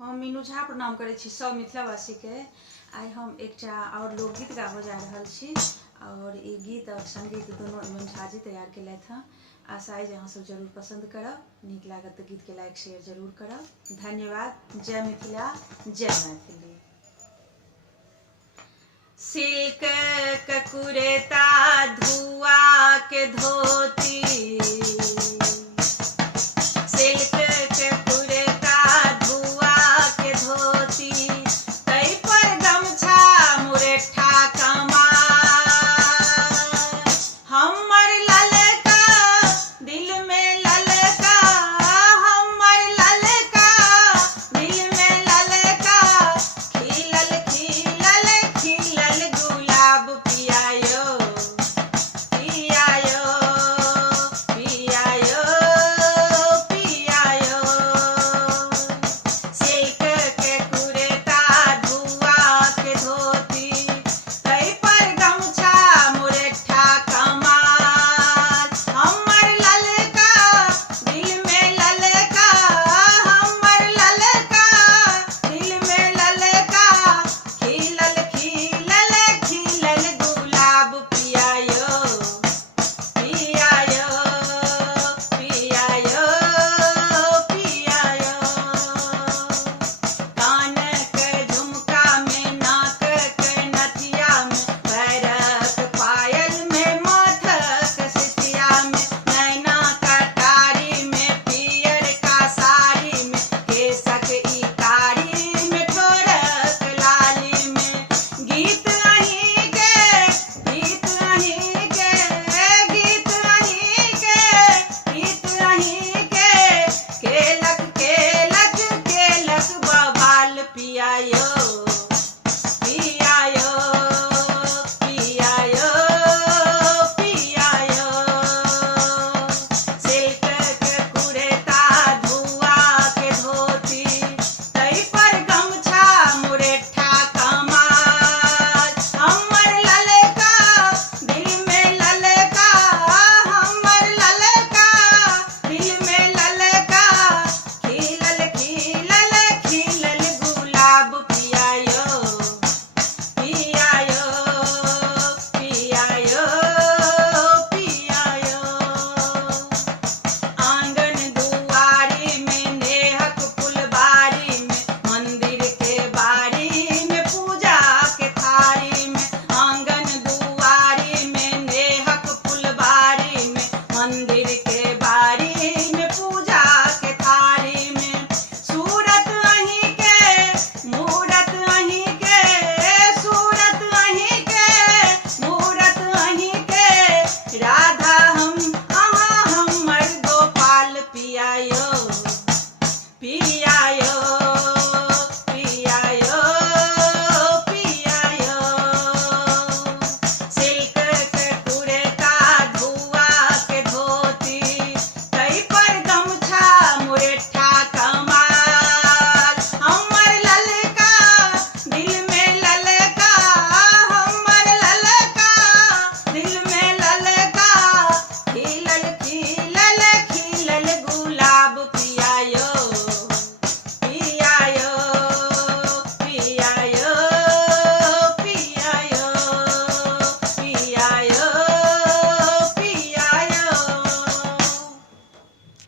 हम मीनू झा प्रणाम करै छी सब मिथिलावासी के। आइ हम एकटा और लोकगीत गाबऽ जा रहल छी और ई गीत और संगीत दोनों मीनू झा जी तैयार केलथि हैं। आशा है जे अहाँ सब जरूर पसंद करब, नीक लागत तो गीत के लाइक शेयर जरूर करब। धन्यवाद। जय मिथिला, जय मैथिली। सिल्क के कुरेता, धुआ के धोती,